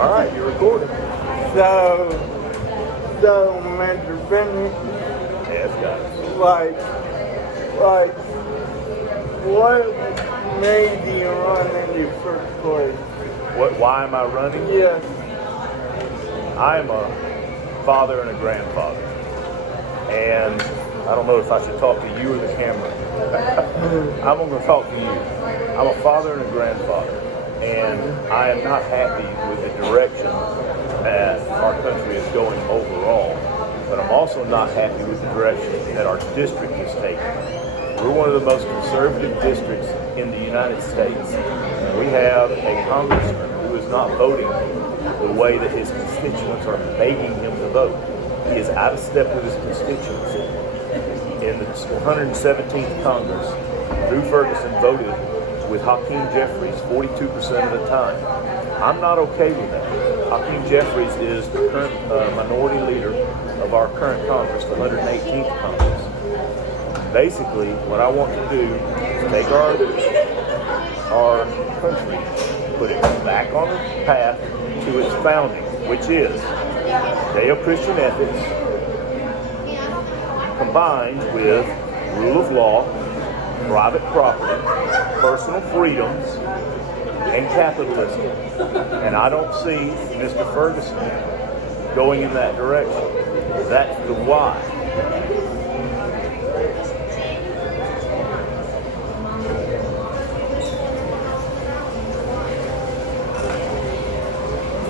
All right, you're recording. So, Mr. Bennett, Yes, guys. like, what made you run in the first place? Why am I running? Yes. I'm a father and a grandfather. And I don't know if I should talk to you or the camera. I'm going to talk to you. I'm a father and a grandfather. And I am not happy with the direction that our country is going overall. But I'm also not happy with the direction that our district is taking. We're one of the most conservative districts in the United States. We have a congressman who is not voting the way that his constituents are begging him to vote. He is out of step with his constituency. In the 117th Congress, Drew Ferguson voted with Hakeem Jeffries 42% of the time. I'm not okay with that. Hakeem Jeffries is the current minority leader of our current Congress, the 118th Congress. Basically, what I want to do is take our country, put it back on the path to its founding, which is Judeo-Christian ethics combined with rule of law, private property, personal freedoms, and capitalism. And I don't see Mr. Ferguson going in that direction. That's the why.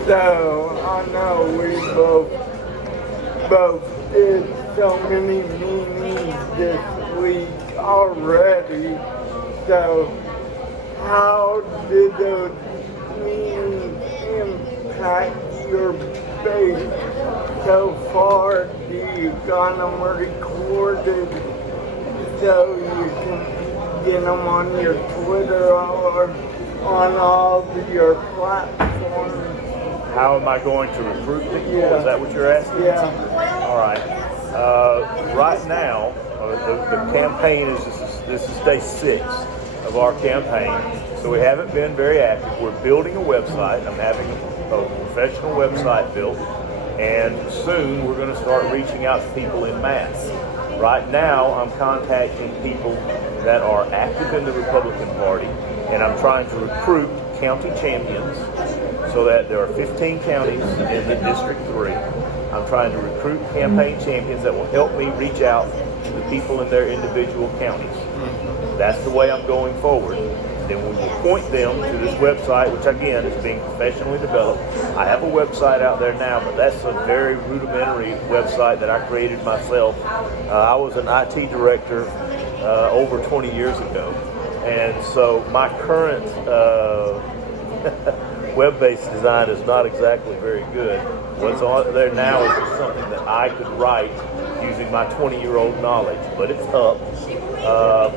So, I know we both did so many meetings this week already. So, how did those meetings impact your base so far? Do you got them recorded so you can get them on your Twitter or on all of your platforms? How am I going to recruit people? Yeah. Is that what you're asking? Yeah. All right. Right now, the campaign this is day 6 of our campaign, so we haven't been very active. We're building a website. I'm having a professional website built, and soon we're going to start reaching out to people in mass. Right now, I'm contacting people that are active in the Republican Party, and I'm trying to recruit county champions so that there are 15 counties in the District 3. I'm trying to recruit campaign champions that will help me reach out to the people in their individual counties. That's the way I'm going forward. Then we will point them to this website, which again is being professionally developed. I have a website out there now, but that's a very rudimentary website that I created myself. I was an IT director over 20 years ago. And so my current web-based design is not exactly very good. What's on there now is just something that I could write using my 20-year-old knowledge, but it's up.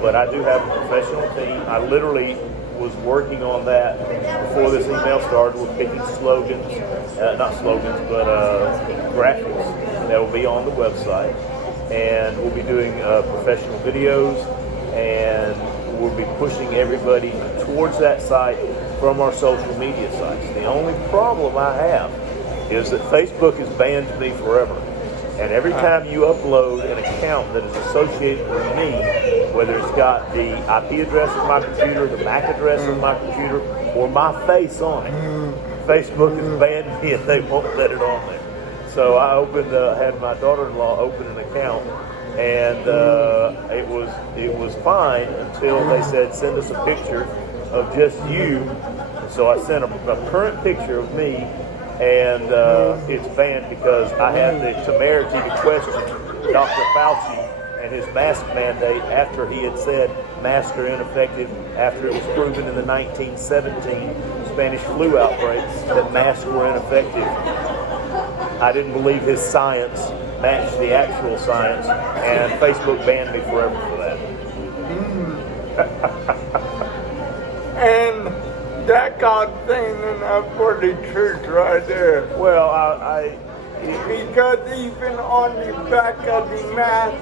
But I do have a professional team. I literally was working on that before this email started. We're picking slogans, not slogans, but graphics that will be on the website. And we'll be doing professional videos, and we'll be pushing everybody towards that site from our social media sites. The only problem I have is that Facebook has banned me forever. And every time you upload an account that is associated with me, whether it's got the IP address of my computer, the MAC address of my computer, or my face on it, Facebook has banned me and they won't let it on there. So I had my daughter-in-law open an account, and it was fine until they said send us a picture of just you. So I sent a current picture of me, and it's banned because I had the temerity to question Dr. Fauci and his mask mandate after he had said masks are ineffective after it was proven in the 1917 Spanish flu outbreak that masks were ineffective. I didn't believe his science matched the actual science, and Facebook banned me forever for that. And that got standing up for the church right there. Well, because even on the back of the mask,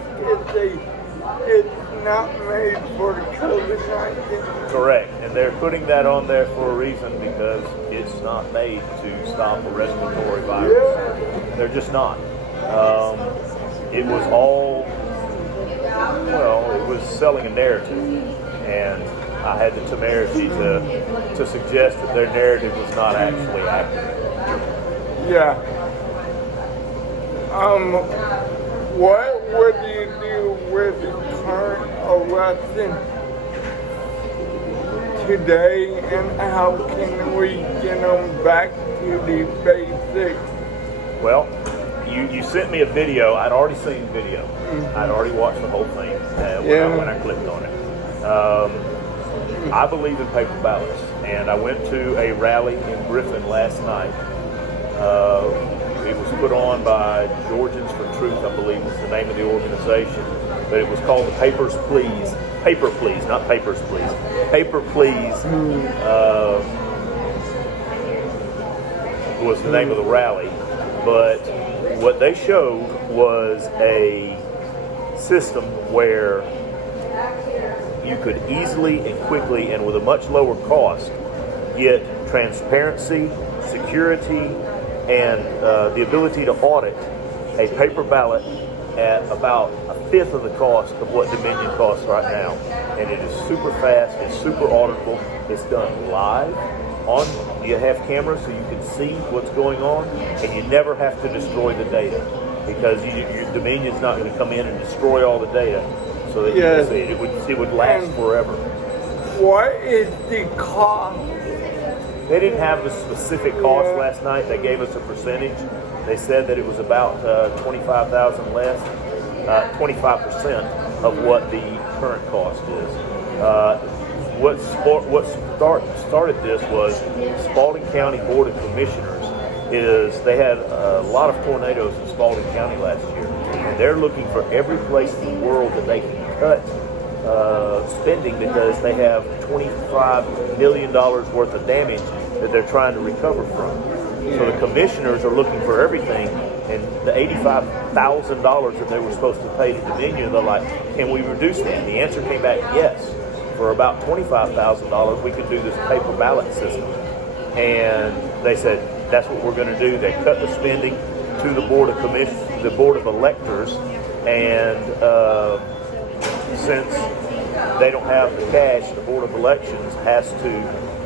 it's not made for COVID-19. Correct, and they're putting that on there for a reason because it's not made to stop a respiratory virus. Yeah. They're just not. It was all, well, it was selling a narrative, and I had the temerity to suggest that their narrative was not actually accurate. Yeah. What would you do with the current election today, and how can we get them back to the basics? Well, you sent me a video. I'd already seen the video. I'd already watched the whole thing when I clicked on it. I believe in paper ballots, and I went to a rally in Griffin last night. It was put on by Georgians for Truth, I believe was the name of the organization, but it was called the Paper Please, not Papers Please. Paper Please was the name of the rally, but what they showed was a system where you could easily and quickly and with a much lower cost get transparency, security, and the ability to audit a paper ballot at about a fifth of the cost of what Dominion costs right now. And it is super fast, it's super auditable, it's done live. You have cameras so you can see what's going on, and you never have to destroy the data because your Dominion's not going to come in and destroy all the data so that you can see it. It would last forever. What is the cost? They didn't have the specific cost last night. They gave us a percentage. They said that it was about $25,000 less, 25% of what the current cost is. What started this was Spalding County Board of Commissioners. They had a lot of tornadoes in Spalding County last year, and they're looking for every place in the world that they can cut spending because they have $25 million worth of damage that they're trying to recover from. So the commissioners are looking for everything, and the $85,000 that they were supposed to pay to Dominion, they're like, can we reduce that? The answer came back, yes. For about $25,000, we can do this paper ballot system. And they said, that's what we're going to do. They cut the spending to the Board of Electors, and since they don't have the cash, the Board of Elections has to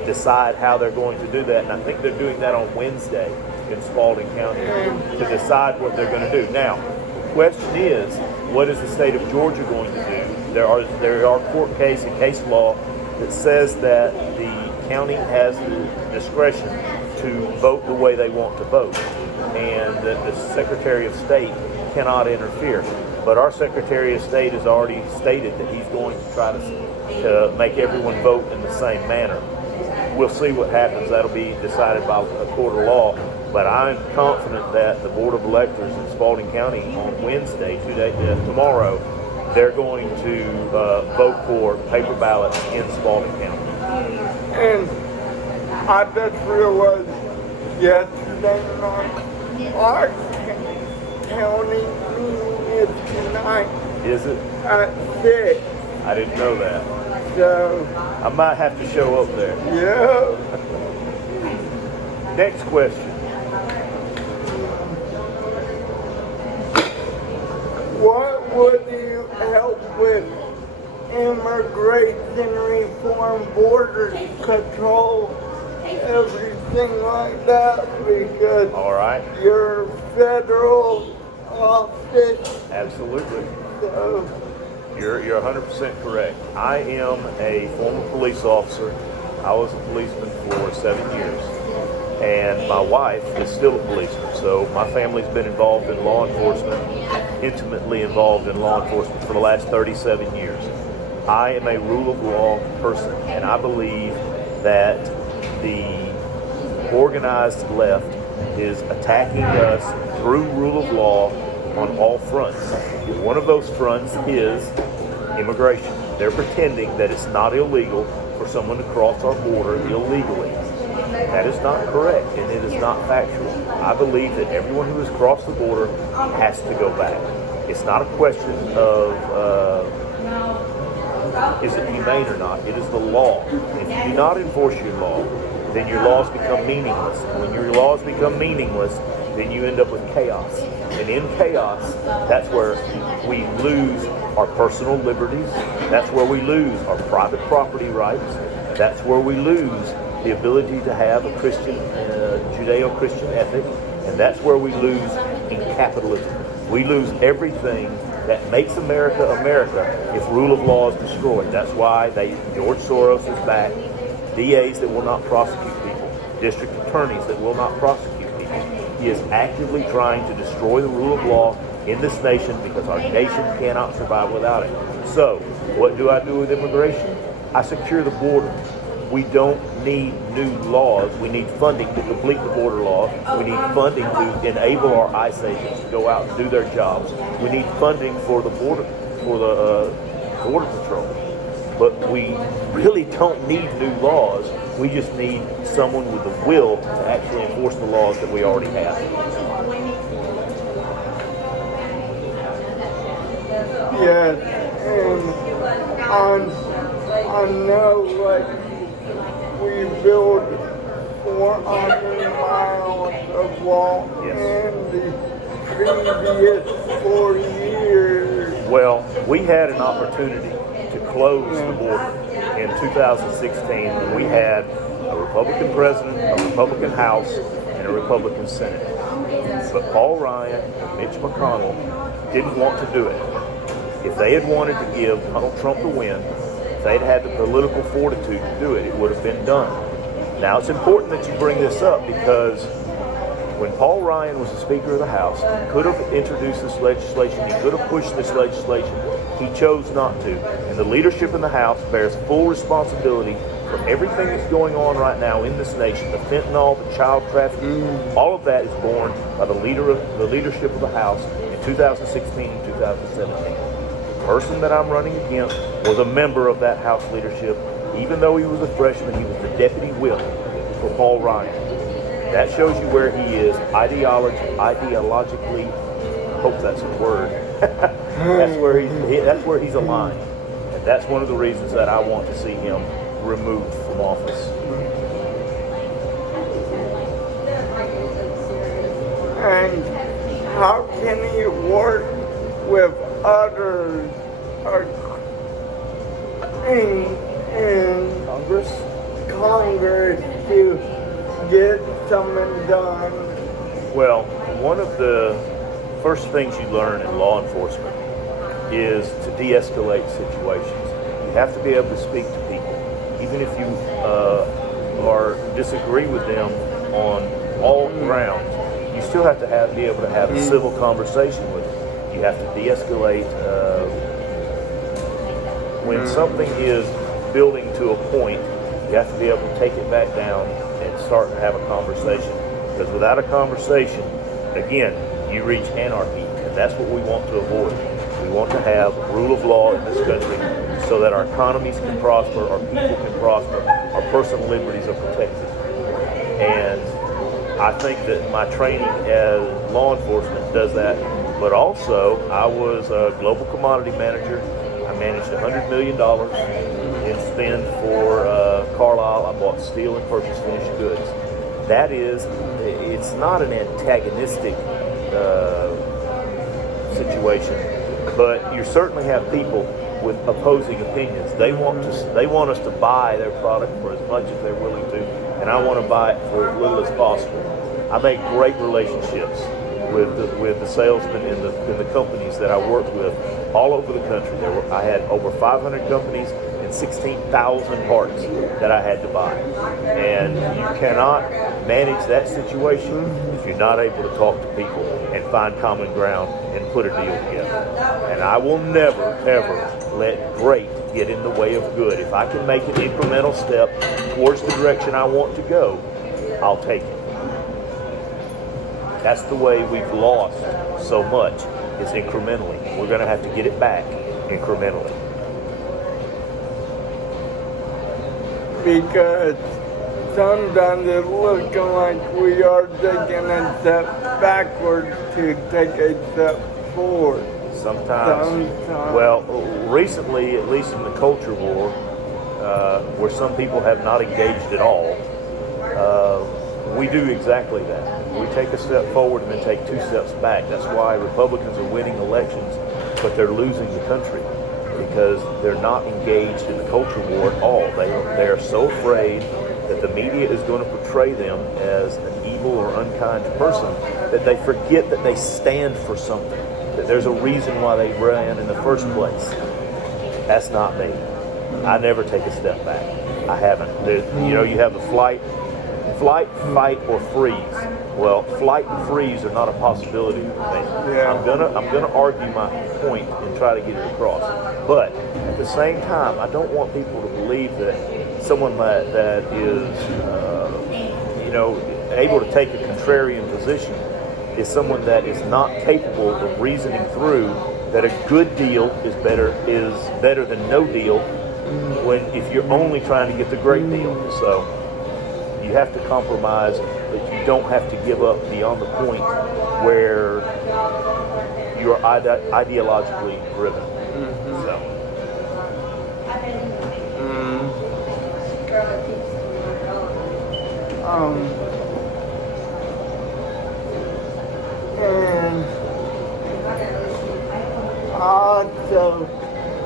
decide how they're going to do that. And I think they're doing that on Wednesday in Spalding County to decide what they're going to do. Now, the question is, what is the state of Georgia going to do? There are court case and case law that says that the county has the discretion to vote the way they want to vote, and that the Secretary of State cannot interfere. But our Secretary of State has already stated that he's going to try to make everyone vote in the same manner. We'll see what happens. That'll be decided by a court of law. But I'm confident that the Board of Electors in Spalding County on Wednesday, tomorrow, they're going to vote for paper ballots in Spalding County. And I just realized yesterday night, our county meeting is tonight. Is it? At 6. I didn't know that. So, I might have to show up there. yeah. Next question. What would you help with immigration reform, border control, everything like that? Because All right. your federal office. Absolutely. So, You're 100% correct. I am a former police officer. I was a policeman for 7 years. And my wife is still a policeman. So my family's been involved in law enforcement, intimately involved in law enforcement for the last 37 years. I am a rule of law person, and I believe that the organized left is attacking us through rule of law on all fronts. One of those fronts is immigration. They're pretending that it's not illegal for someone to cross our border illegally. That is not correct, and it is not factual. I believe that everyone who has crossed the border has to go back. It's not a question of is it humane or not? It is the law. If you do not enforce your law, then your laws become meaningless. When your laws become meaningless, then you end up with chaos. And in chaos, that's where we lose our personal liberties. That's where we lose our private property rights. That's where we lose the ability to have a Christian, Judeo-Christian ethic. And that's where we lose in capitalism. We lose everything that makes America America if rule of law is destroyed. That's why George Soros is back. DAs that will not prosecute people. District attorneys that will not prosecute people. He is actively trying to destroy the rule of law in this nation because our nation cannot survive without it. So, what do I do with immigration? I secure the border. We don't need new laws. We need funding to complete the border law. We need funding to enable our ICE agents to go out and do their jobs. We need funding for the border patrol. But we really don't need new laws. We just need someone with the will to actually enforce the laws that we already have. Yes, and I know, like, we built 400 miles of wall in the previous 4 years. Well, we had an opportunity to close the border in 2016. We had a Republican president, a Republican House, and a Republican Senate. But Paul Ryan and Mitch McConnell didn't want to do it. If they had wanted to give Donald Trump the win, if they'd had the political fortitude to do it, it would have been done. Now, it's important that you bring this up because when Paul Ryan was the Speaker of the House, he could have introduced this legislation, he could have pushed this legislation. He chose not to. And the leadership in the House bears full responsibility for everything that's going on right now in this nation, the fentanyl, the child trafficking, all of that is borne by the leadership of the House in 2016 and 2017. The person that I'm running against was a member of that House leadership. Even though he was a freshman, he was the deputy whip for Paul Ryan. That shows you where he is ideologically. I hope that's a word. That's where he's aligned, and that's one of the reasons that I want to see him removed from office. And how can he work with others in Congress to get something done? Well, one of the first things you learn in law enforcement is to de-escalate situations. You have to be able to speak to people, even if you disagree with them on all grounds. You still have to be able to have a civil conversation with them. You have to de-escalate when something is building to a point. You have to be able to take it back down and start to have a conversation. Because without a conversation, again, you reach anarchy, and that's what we want to avoid. We want to have rule of law in this country so that our economies can prosper, our people can prosper, our personal liberties are protected. And I think that my training as law enforcement does that. But also, I was a global commodity manager. I managed $100 million in spend for Carlisle. I bought steel and purchased finished goods. That is, it's not an antagonistic situation, but you certainly have people with opposing opinions. They want us to buy their product for as much as they're willing to, and I want to buy it for as little as possible. I make great relationships with the salesmen in the companies that I work with all over the country. I had over 500 companies and 16,000 parts that I had to buy. And you cannot manage that situation if you're not able to talk to people and find common ground and put a deal together. And I will never, ever let great get in the way of good. If I can make an incremental step towards the direction I want to go, I'll take it. That's the way we've lost so much, is incrementally. We're going to have to get it back incrementally. Because sometimes it's looking like we are taking a step backwards to take a step forward. Sometimes. Well, recently, at least in the culture war, where some people have not engaged at all, we do exactly that. We take a step forward and then take 2 steps back. That's why Republicans are winning elections, but they're losing the country because they're not engaged in the culture war at all. They are so afraid that the media is going to portray them as an evil or unkind person that they forget that they stand for something, that there's a reason why they ran in the first place. That's not me. I never take a step back. I haven't. You have the flight, fight, or freeze. Well, flight and freeze are not a possibility for me. Yeah. I'm gonna argue my point and try to get it across. But at the same time, I don't want people to believe that someone that is, able to take a contrarian position is someone that is not capable of reasoning through that a good deal is better than no deal if you're only trying to get the great deal. So you have to compromise, but you don't have to give up beyond the point where you're ideologically driven. So. And also,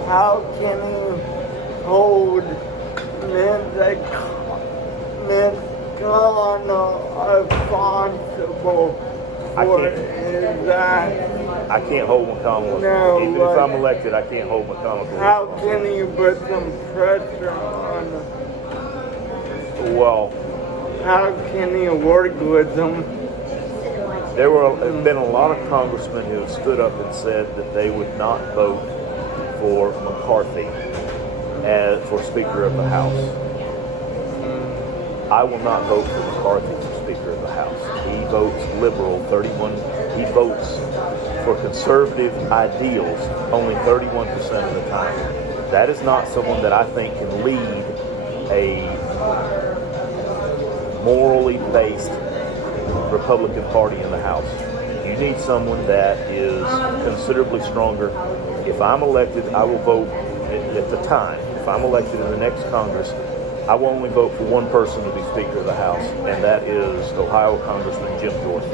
how can you hold Ms. Connell responsible for that? I can't hold McConnell. No, If I'm elected, I can't hold McConnell. How can you put some pressure on them? Well, how can you work with them? There have been a lot of congressmen who have stood up and said that they would not vote for McCarthy for Speaker of the House. I will not vote for McCarthy for Speaker of the House. He votes liberal 31. He votes for conservative ideals only 31% of the time. That is not someone that I think can lead a morally based Republican Party in the House. You need someone that is considerably stronger. If I'm elected, I will vote at the time. If I'm elected in the next Congress, I will only vote for one person to be Speaker of the House, and that is Ohio Congressman Jim Jordan.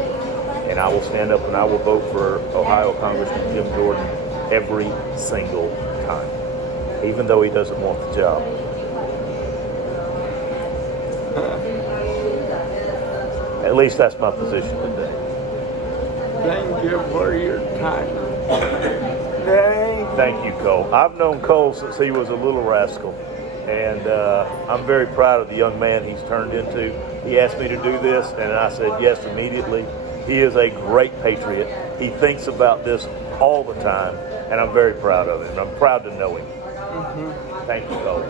And I will stand up and I will vote for Ohio Congressman Jim Jordan every single time, even though he doesn't want the job. At least that's my position today. Thank you for your time. Thank you, Cole. I've known Cole since he was a little rascal, and I'm very proud of the young man he's turned into. He asked me to do this, and I said yes immediately. He is a great patriot. He thinks about this all the time, and I'm very proud of him. I'm proud to know him. Thank you, Cole.